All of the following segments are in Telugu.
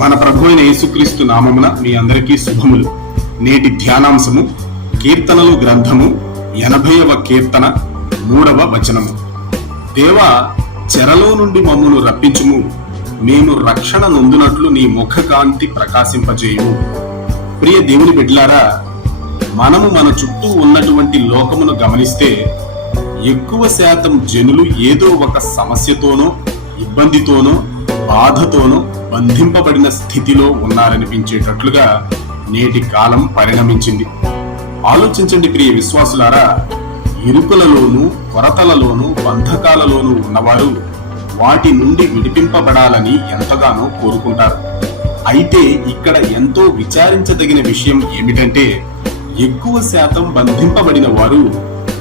మన ప్రభు అయిన యేసుక్రీస్తు నామమున మీ అందరికీ శుభములు. నేటి ధ్యానాంశము కీర్తనలు గ్రంథము 80వ కీర్తన 3వ వచనము. దేవా, చెరలో నుండి మమ్మును రప్పించుము, మేము రక్షణ నొందునట్లు నీ ముఖ కాంతి ప్రకాశింపజేయుము. ప్రియ దేవుని బిడ్డలారా, మనము మన చుట్టూ ఉన్నటువంటి లోకమును గమనిస్తే ఎక్కువ శాతం జనులు ఏదో ఒక సమస్యతోనో, ఇబ్బందితోనో, బాధతోనో బంధింపబడిన స్థితిలో ఉన్నారనిపించేటట్లుగా నేటి కాలం పరిణమించింది. ఆలోచించండి ప్రియ విశ్వాసులారా, ఇరుకులలోనూ, కొరతలలోనూ, బంధకాలలోనూ ఉన్నవారు వాటి నుండి విడిపింపబడాలని ఎంతగానో కోరుకుంటారు. అయితే ఇక్కడ ఎంతో విచారించదగిన విషయం ఏమిటంటే, ఎక్కువ శాతం బంధింపబడిన వారు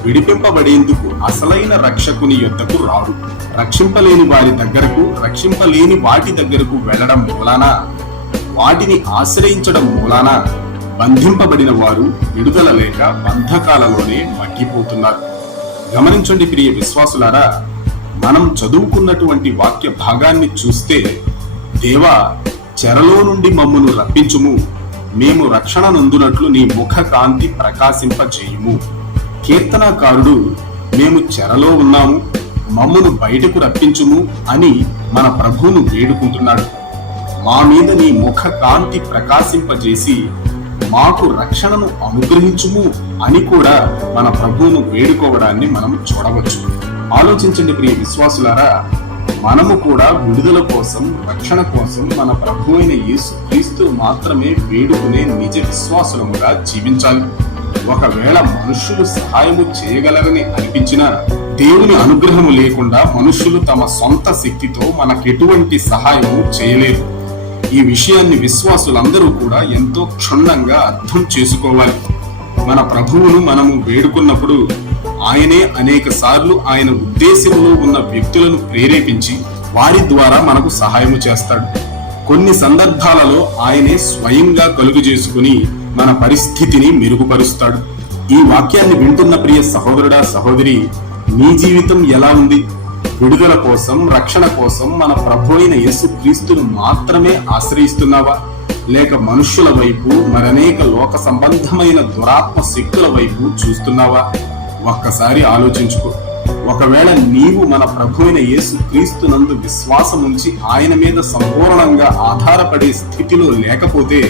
విడిపింపబడేందుకు అసలైన రక్షకుని యొద్దకు రారు. రక్షింపలేని వారి దగ్గరకు, రక్షింపలేని వాటి దగ్గరకు వెళ్లడం మూలాన, వాటిని ఆశ్రయించడం మూలాన బంధింపబడిన వారు విడుదల లేక బంధకాలలోనే మగ్గిపోతున్నారు. గమనించండి ప్రియ విశ్వాసులారా, మనం చదువుకున్నటువంటి వాక్య భాగాన్ని చూస్తే, దేవా, చెరలో నుండి మమ్మును రప్పించుము, మేము రక్షణ నొందునట్లు నీ ముఖ కాంతి ప్రకాశింపజేయుము. కీర్తనాకారుడు మేము చెరలో ఉన్నాము, మమ్మును బయటకు రప్పించుము అని మన ప్రభువును వేడుకుంటున్నాడు. మా మీద నీ ముఖ కాంతి ప్రకాశింపజేసి మాకు రక్షణను అనుగ్రహించుము అని కూడా మన ప్రభువును వేడుకోవడాన్ని మనం చూడవచ్చు. ఆలోచించండి ప్రియ విశ్వాసులారా, మనము కూడా విడుదల కోసం, రక్షణ కోసం మన ప్రభు అయిన యేసుక్రీస్తు మాత్రమే వేడుకునే నిజ విశ్వాసులముగా జీవించాలి. ఒకవేళ మనుష్యులు సహాయము చేయగలరని అనిపించినా, దేవుని అనుగ్రహము లేకుండా మనుష్యులు తమ సొంత శక్తితో మనకెటువంటి సహాయము చేయలేరు. ఈ విషయాన్ని విశ్వాసులందరూ కూడా ఎంతో క్షుణ్ణంగా అర్థం చేసుకోవాలి. మన ప్రభువును మనము వేడుకున్నప్పుడు ఆయనే అనేక సార్లు ఆయన ఉద్దేశంలో ఉన్న వ్యక్తులను ప్రేరేపించి వారి ద్వారా మనకు సహాయము చేస్తాడు. కొన్ని సందర్భాలలో ఆయనే స్వయంగా కలుగు చేసుకుని మన పరిస్థితిని మెరుగుపరుస్తాడు. ఈ వాక్యాన్ని వింటున్న ప్రియ సహోదరుడా, సహోదరి, నీ జీవితం ఎలా ఉంది? విడుదల కోసం, రక్షణ కోసం మన ప్రభు అయిన యేసుక్రీస్తును మాత్రమే ఆశ్రయిస్తున్నావా? లేక మనుష్యుల వైపు, మరనేక లోక సంబంధమైన దురాత్మ శక్తుల వైపు చూస్తున్నావా? ఒక్కసారి ఆలోచించుకో. ఒకవేళ నీవు మన ప్రభు అయిన యేసుక్రీస్తునందు విశ్వాసం ఉంచి ఆయన మీద సంపూర్ణంగా ఆధారపడే స్థితిలో లేకపోతే,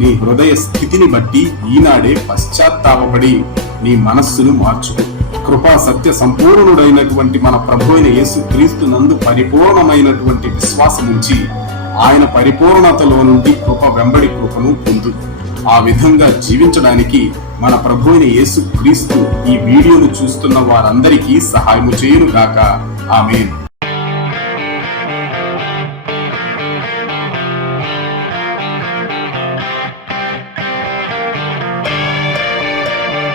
నీ హృదయ స్థితిని బట్టి ఈనాడే పశ్చాత్తాపపడి నీ మనస్సును మార్చుకో. కృపా సత్య సంపూర్ణుడైనటువంటి మన ప్రభు అయిన యేసుక్రీస్తు నందు పరిపూర్ణమైనటువంటి విశ్వాసం ఉంచి ఆయన పరిపూర్ణతలో నుండి కృప వెంబడి కృపను పొందు. ఆ విధంగా జీవించడానికి మన ప్రభు అయిన యేసుక్రీస్తు ఈ వీడియోను చూస్తున్న వారందరికీ సహాయము చేయును గాక. ఆమేన్.